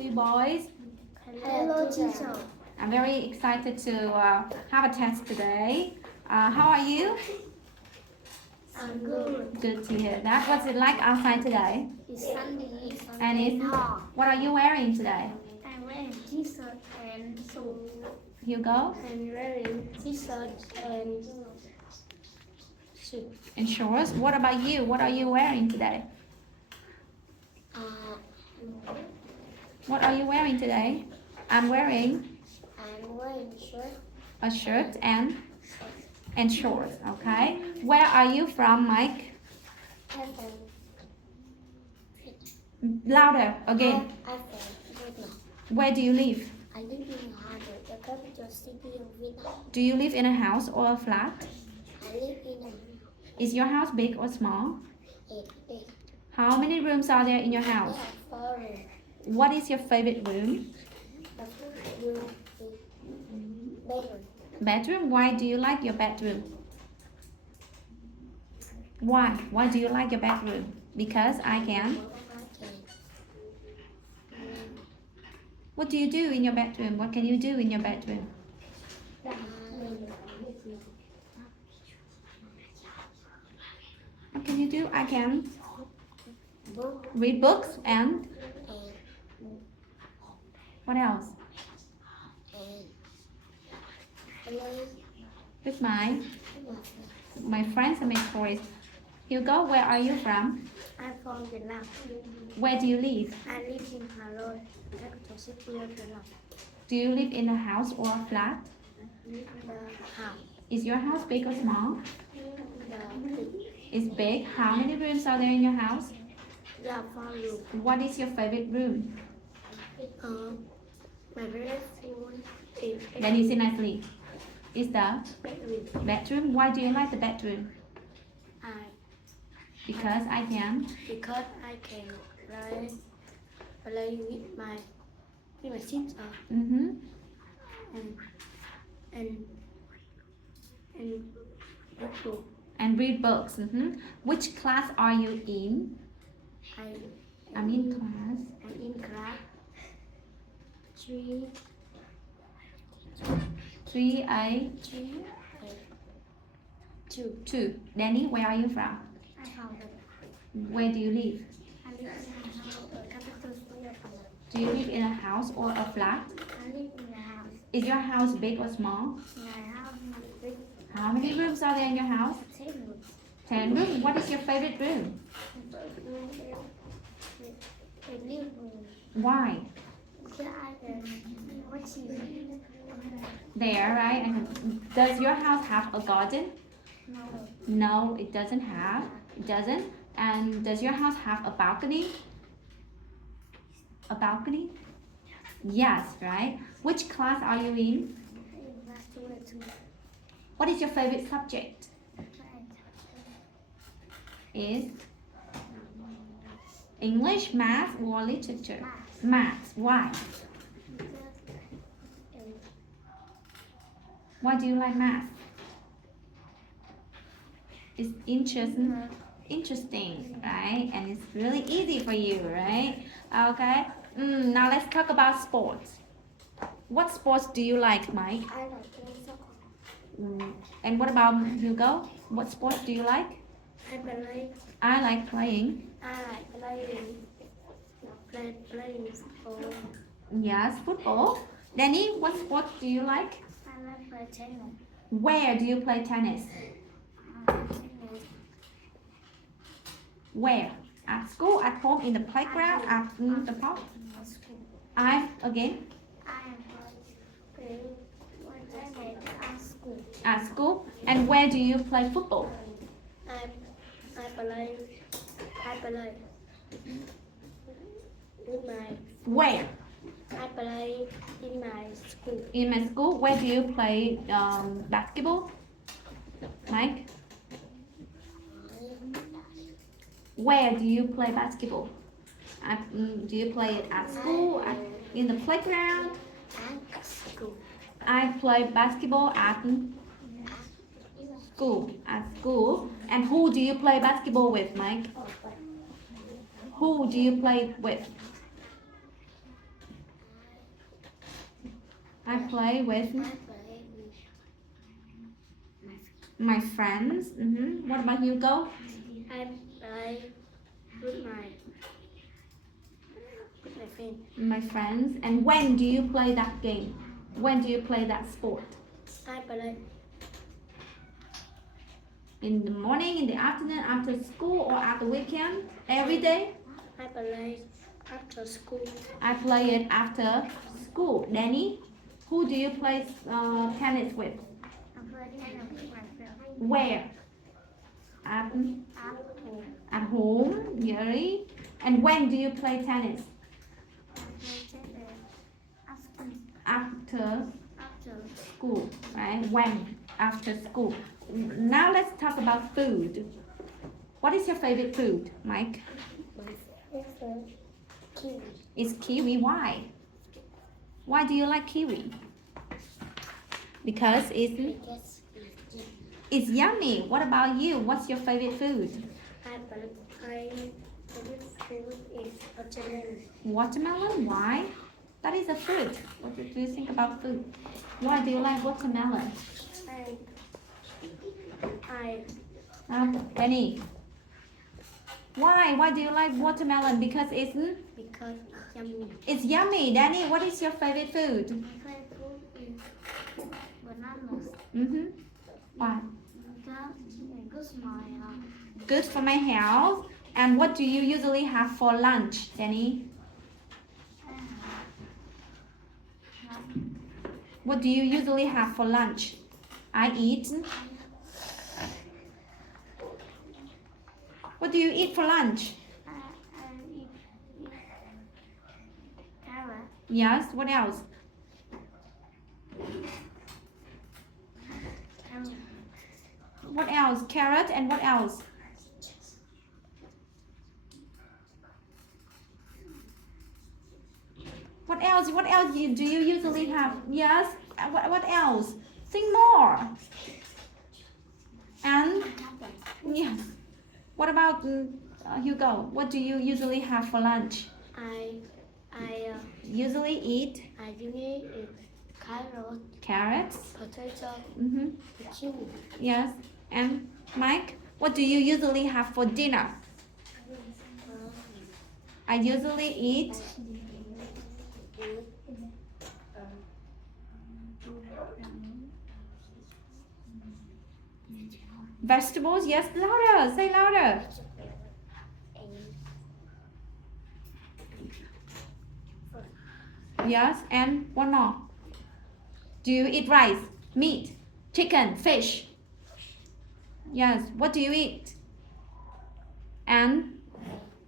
to you boys. Hello, teacher. I'm very excited to have a test today. How are you? I'm good. Good to hear that. What's it like outside today? It's sunny. And it's hot. what are you wearing today? I'm wearing t-shirt and suit. Hugo? I'm wearing t-shirt and suit. And shorts. What about you? What are you wearing today? What are you wearing today? I'm wearing shirt. a shirt and shorts. Okay. Where are you from, Mike? Louder again. Where do you live? I live in Hanoi, the capital city of Vietnam. Do you live in a house or a flat? I live in Is your house big or small? a big How many rooms are there in your house? foreign. What is your favorite room? Bedroom. Bedroom? Why do you like your bedroom? Why? Why do you like your bedroom? Because I can. What do you do in your bedroom? What can you do in your bedroom? What can you do? I can read books and what else? With my friends and my toys. Hugo, where are you from? I'm from Vietnam. Where do you live? I live in Hanoi, capital city of Vietnam. Do you live in a house or a flat? I live in the house. Is your house big or small? The It's big. How many rooms are there in your house? four room. What is your favorite room? My favorite food is That is in sleep. Is the bedroom. bedroom. Why do you like the bedroom? Because I can. I can play with my sister Mm-hmm. and read book. And read books. Mm-hmm. Which class are you in? I'm in class. I'm in class 3 3A 2. 2. Danny, where are you from? I have Where do you live? I live in a house, a capital city of Vietnam. Do you live in a house or a flat? I live in a house. Is your house big or small? My house is big. How many rooms are there in your house? 10 rooms. 10 rooms. What is your favorite room? A living room. Why? Here I can watch TV. There, right? And does your house have a garden? No. No, it doesn't have. It doesn't. And does your house have a balcony? A balcony? Yes, right? Which class are you in? What is your favorite subject? Is English, math, or literature? Math. Why? Why do you like math? It's interesting, right? And it's really easy for you, right? Okay. Now let's talk about sports. What sports do you like, Mike? I like playing soccer. And what about Hugo? What sports do you like? I like playing. Playing football. Yes, football. Danny, what sport do you like? I like playing tennis. Where do you play tennis? Where? At school, at home, in the playground, at the park? Again? I am playing tennis at school. At school. And where do you play football? I play with my. Where? I play in my school. In my school. Where do you play basketball? Mike? Where do you play basketball? Do you play it at school, in the playground? At school. I play basketball at school. At school. And who do you play basketball with, Mike? Who do you play with? I play with I play with my friends. What about Hugo? I play with my friend. My friends. And when do you play that game? When do you play that sport? I play In the morning, in the afternoon, after school, or at the weekend? Every day? I play after school. I play it after school. Danny, who do you play tennis with? I play tennis with my friend. Where? At, Home. at home, Yuri. And when do you play tennis? I play tennis After after school, right? When? After school. Now let's talk about food. What is your favorite food, Mike? my favorite kiwi. It's kiwi. Why? Why do you like kiwi? Because Because it's yummy. What about you? What's your favorite food? I favorite food is watermelon. Watermelon? Why? That is a fruit. What do you think about food? Why do you like watermelon? I Danny. Why? Why do you like watermelon? Because it's because it's yummy. it's yummy. Danny, what is your favorite food? My favorite food is bananas. Why? Because my Good for my health. And what do you usually have for lunch, Danny? What do you usually have for lunch? I eat. What do you eat for lunch? I eat carrot. Yes. What else? What else? Carrot and what else? What else? What else do you usually have? Yes. What else? Think more. And yes. What about Hugo? What do you usually have for lunch? I Usually eat usually eat carrot, carrots. potato, kiwi. Yes. And Mike, what do you usually have for dinner? I usually eat vegetables. Yes, louder. Say louder. Yes, and one more. Do you eat rice, meat, chicken, fish? Yes. What do you eat? And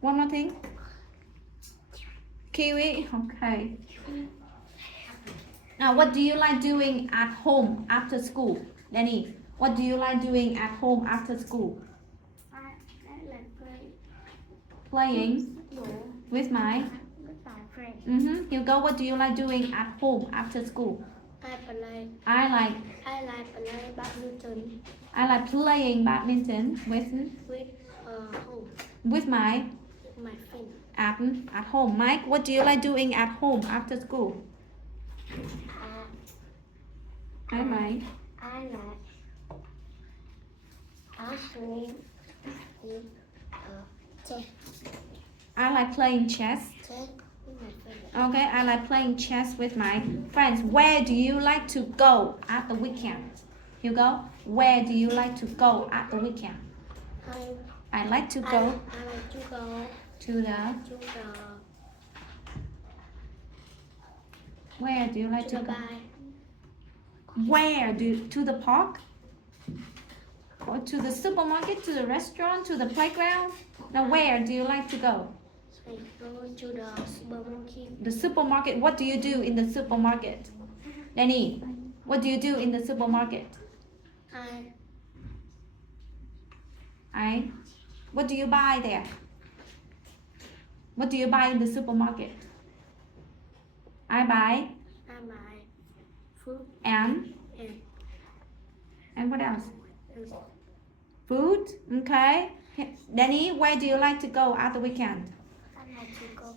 one more thing. Kiwi. Okay. Now, what do you like doing at home after school, Danny? What do you like doing at home after school? I like Playing with my. with my friend. Hugo, what do you like doing at home after school? I like I like play badminton playing badminton with home with my my friend. at home. Mike, what do you like doing at home after school? Hi, Mike. I like playing with chess I like playing chess. with my friend. Okay, I like playing chess with my friends. Where do you like to go at the weekend? Hugo, where do you like to go at the weekend? I like to I go like to go to the. to the Where do you like to to the go? bar. Where to the park? Or to the supermarket, to the restaurant, to the playground? Now, where do you like to go? I go to the supermarket. The supermarket. What do you do in the supermarket? Danny, what do you do in the supermarket? What do you buy there? What do you buy in the supermarket? I buy I buy food and and what else? Food. Okay. Danny, where do you like to go at the weekend? I like to go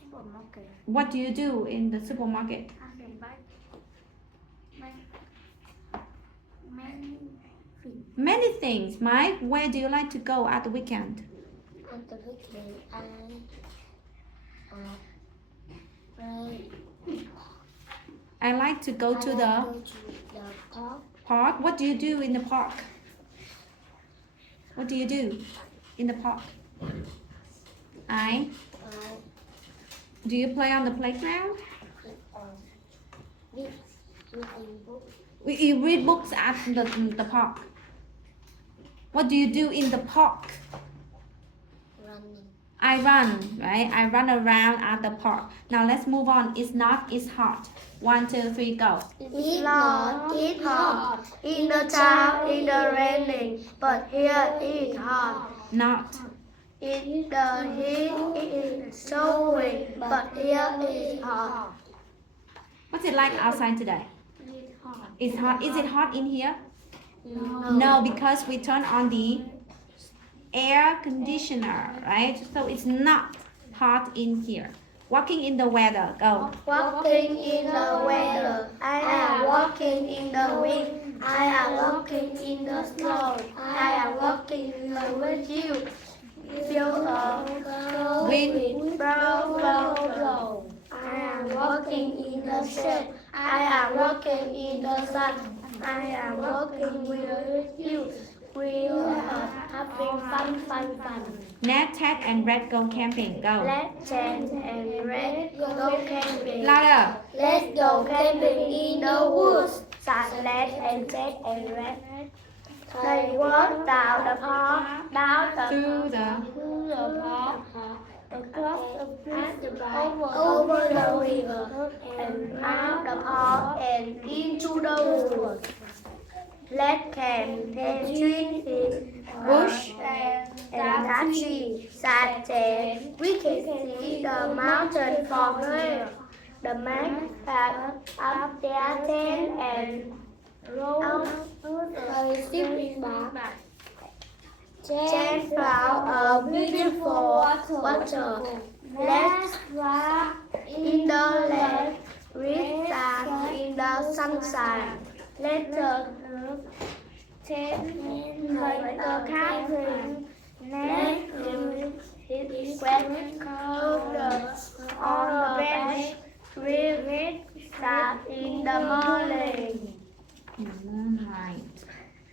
supermarket. Okay. What do you do in the supermarket? I can buy many things. Many things. Mike, where do you like to go at the weekend? At the weekend, I like to go to the go to the park. park. What do you do in the park? What do you do in the park? Do you play on the playground? Reading books. You read books at the park. What do you do in the park? Running. I run, right? I run around at the park. Now let's move on. It's not, it's hot. 1, 2, 3, go. It's not, it's hot. In the town, in the raining, but here it's hot. Not. In the heat, it is snowing, but here it's hot. What's it like outside today? It's hot. It's hot. Is it hot in here? No. No, because we turn on the air conditioner, right? So it's not hot in here. Walking in the weather, go. Walking in the weather. I am walking in the wind. I am walking in the snow. I am walking in the windshield. Feel a wind blow. I am walking in the shade. I am walking in the sun. I am walking with you. We are having fun. Nat, Ted, and Red go camping, go. Let's change and red go camping. Louder. Let's go camping in the woods. Let's and Ted and red. They walk down the path, Through the across the bridge, over the river, and out the park and into the woods. Let's camp between bush and that tree. We can see the mountain from here. The men have up their tent and roll a sleeping bag. Stand found a beautiful water. Let's walk in the lake, read that in the sunshine. Let us take like a cabin. Let his wet coat on the bench. We start in the morning. Moonlight.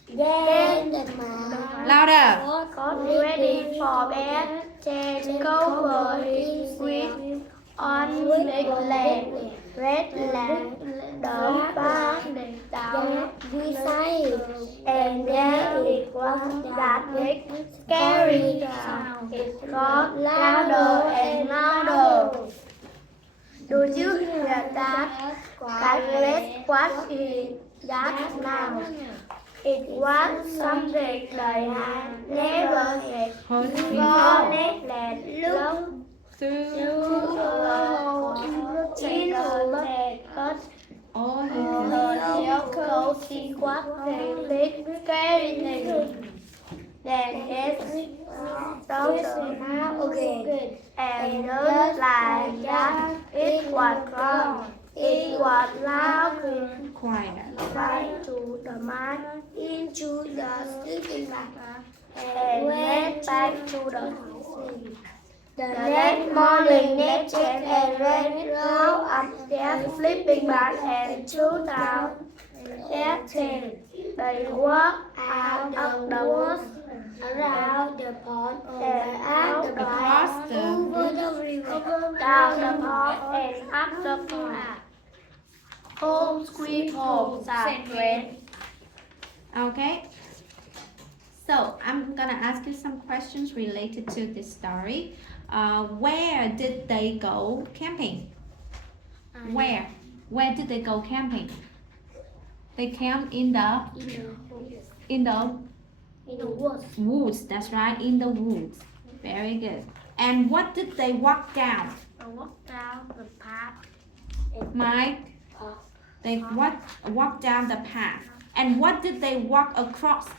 Then the man Louder. got ready for bed. Change cover his with on the land. Red land, the bark down beside, and there it was that big scary sound. It got louder and louder. Do you hear that? That what is that now? It was something they had never had Hold before. before. Let look Through. All you can See what they big scary thing. Then it's also now again. And just like that, it was wrong. It was loud. quiet. Right to the man, into the sleeping bag, and went back to the sea. The next morning, Ned and Red rolled up their sleeping bag and threw down their tent. They walked out of the woods, around the pond, and out the Across path, the over the river, down the pond, and up the path. Home sweet home, said Red. Okay. So I'm gonna ask you some questions related to this story. Where did they go camping? Where? Where did they go camping? They camped in the In the woods. woods. That's right, in the woods. Very good. And what did they walk down? I walked down the path. Mike, they walked down the path. And what did they walk across?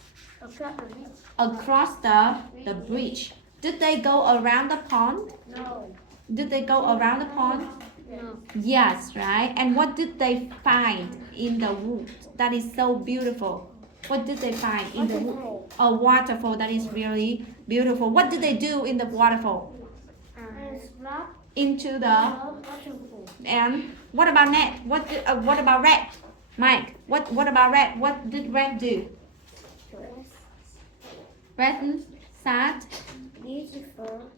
Across the bridge. Did they go around the pond? No. Did they go around the pond? No. Yes, right. And what did they find in the wood that is so beautiful? What did they find in the wood? A waterfall that is really beautiful. What did they do in the waterfall? Into the and what about Ned? What about Red? Mike, what about Red? What did Red do? Red sat. Beautiful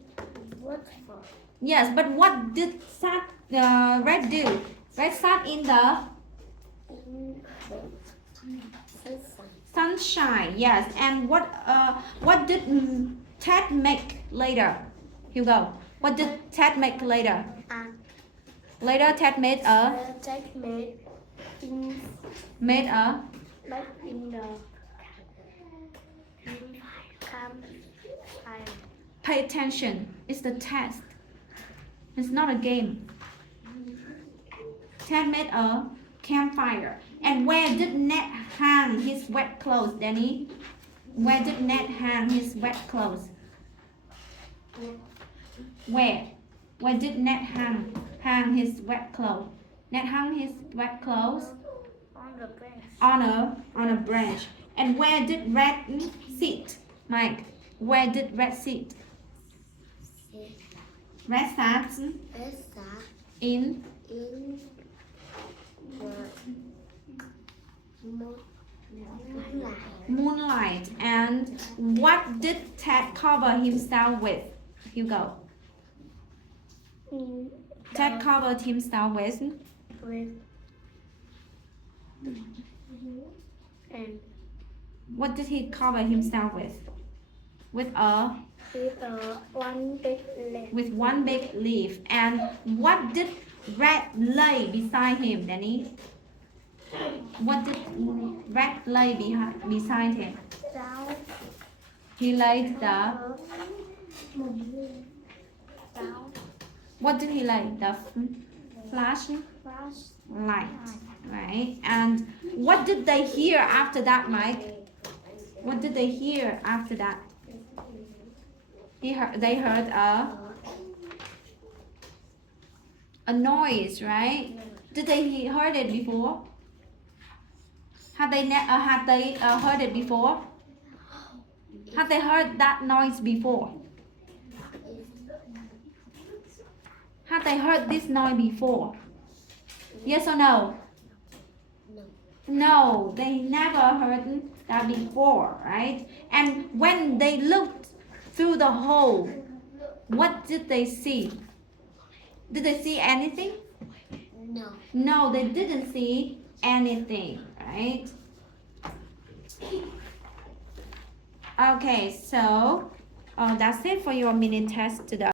waterfall. Yes, but what did Red do? Red sat in the sunshine. Yes, and what did Ted make later? Hugo, what did Ted make later? Later, Ted made a Take made in made a back in the campfire. pay attention. It's the test. It's not a game. Ted made a campfire. And where did Ned hang his wet clothes, Danny? Where did Ned hang his wet clothes? Where? Where did Ned hang his wet clothes? Ned hung his wet clothes On the bench. on a branch. And where did Red sit? Mike, where did Red sit? Red sat in In the moonlight. And what did Ted cover himself with? Hugo. Ted covered himself with and what did he cover himself with? With one big leg. with one big leaf. And what did Red lay beside him, Danny? What did Red lay beside him? Down. He laid the Down. what did he lay? The flashlight, right? And what did they hear after that, Mike? What did they hear after that? They heard a noise, right? Did they heard it before? Had they heard it before? Had they heard that noise before? Had they heard this noise before? Yes or no? No, they never heard that before, right? And when they looked through the hole, what did they see? Did they see anything? No. No, they didn't see anything, right? Okay, so that's it for your mini test today.